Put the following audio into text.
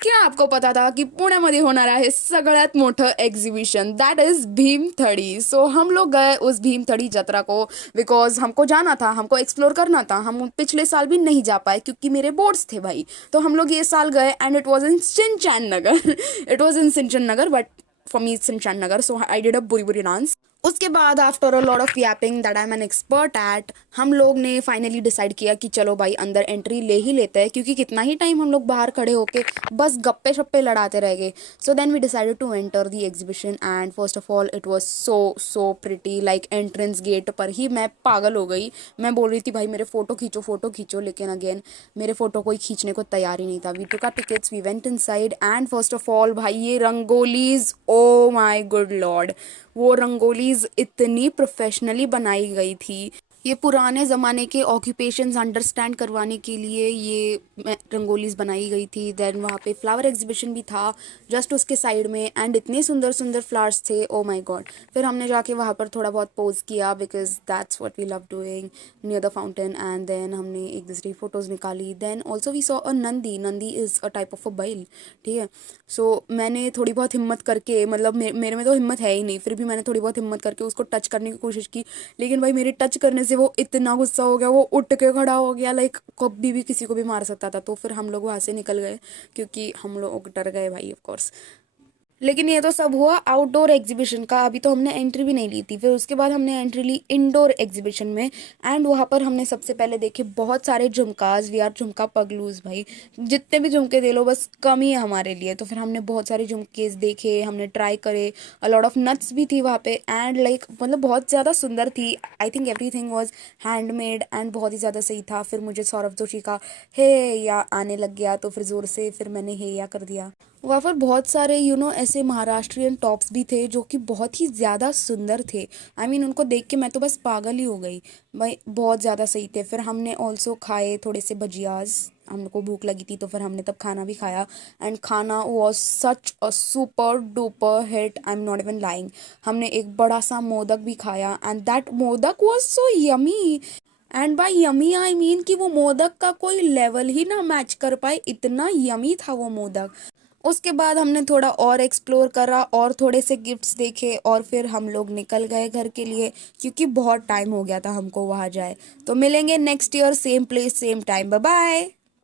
क्या आपको पता था की पुण्यामध्ये होणार आहे सगळ्यात मोठं एक्झिबिशन दैट इज भीमथडी। सो हम लोग गए उस भीमथडी जत्रा को बिकॉज हमको जाना था, हमको एक्सप्लोर करना था। हम पिछले साल भी नहीं जा पाए क्योंकि मेरे बोर्ड्स थे भाई। तो हम लोग ये साल गए and it was in Sinchan Nagar it was in Sinchan Nagar but for me Sinchan Nagar, so I did a बुरी बुरी डांस। उसके बाद after a lot of yapping that I am an expert at, हम लोग ने फाइनली डिसाइड किया कि चलो भाई अंदर एंट्री ले ही लेते हैं, क्योंकि कितना ही टाइम हम लोग बाहर खड़े होके बस गप्पे शप्पे लड़ाते रह गए। So then we decided to enter the exhibition and first of all it was so pretty. Like entrance gate पर ही मैं पागल हो गई। मैं बोल रही थी भाई मेरे फोटो खींचो, लेकिन अगेन मेरे फोटो कोई खींचने को तैयार ही नहीं था। We took our tickets, we went inside and first of all भाई ये rangolis, oh my good lord, वो रंगोलीज इतनी प्रोफेशनली बनाई गई थी। ये पुराने ज़माने के ऑक्यूपेशंस अंडरस्टैंड करवाने के लिए ये रंगोलीज बनाई गई थी। देन वहाँ पे फ्लावर एग्जीबिशन भी था जस्ट उसके साइड में एंड इतने सुंदर सुंदर फ्लावर्स थे, ओ माय गॉड। फिर हमने जाके वहाँ पर थोड़ा बहुत पोज किया because that's what we love doing near the fountain. And then हमने एक दूसरी फ़ोटोज़ निकाली। Then also we saw a Nandi is a type of a bail, ठीक है। सो मैंने थोड़ी बहुत हिम्मत करके, मतलब मेरे में तो हिम्मत है ही नहीं, फिर भी मैंने थोड़ी बहुत हिम्मत करके उसको टच करने की कोशिश की। लेकिन भाई मेरे टच करने से वो इतना गुस्सा हो गया, वो उठ के खड़ा हो गया, लाइक कभी भी किसी को भी मार सकता था। तो फिर हम लोग वहाँ से निकल गए क्योंकि हम लोग डर गए भाई ऑफ कोर्स। लेकिन ये तो सब हुआ आउटडोर एग्जीबिशन का, अभी तो हमने एंट्री भी नहीं ली थी। फिर उसके बाद हमने एंट्री ली इंडोर एग्जीबिशन में एंड वहाँ पर हमने सबसे पहले देखे बहुत सारे झुमकाज। वी आर झुमका पगलूज भाई, जितने भी झुमके दे लो बस कम ही है हमारे लिए। तो फिर हमने बहुत सारे झुमकेज देखे, हमने ट्राई करे। अ लॉट ऑफ नट्स भी थी वहाँ पे एंड लाइक मतलब बहुत ज़्यादा सुंदर थी। I think everything was handmade and बहुत ही ज़्यादा सही था। फिर मुझे सौरभ जोशी का हे या आने लग गया, तो फिर ज़ोर से फिर मैंने हे या कर दिया। वहाँ पर बहुत सारे ऐसे महाराष्ट्रियन टॉप्स भी थे जो कि बहुत ही ज़्यादा सुंदर थे। उनको देख के मैं तो बस पागल ही हो गई भाई, बहुत ज़्यादा सही थे। फिर हमने ऑल्सो खाए थोड़े से भजियाज, हमको भूख लगी थी तो फिर हमने तब खाना भी खाया एंड खाना was such a super duper hit, I am not even lying. हमने एक बड़ा सा मोदक भी खाया and that modak was so yummy. And by yummy I mean कि वो मोदक का कोई लेवल ही ना मैच कर पाए, इतना यमी था वो मोदक। उसके बाद हमने थोड़ा और एक्सप्लोर करा और थोड़े से गिफ्ट्स देखे और फिर हम लोग निकल गए घर के लिए, क्योंकि बहुत टाइम हो गया था हमको वहाँ जाए। तो मिलेंगे next year same place same time, bye bye.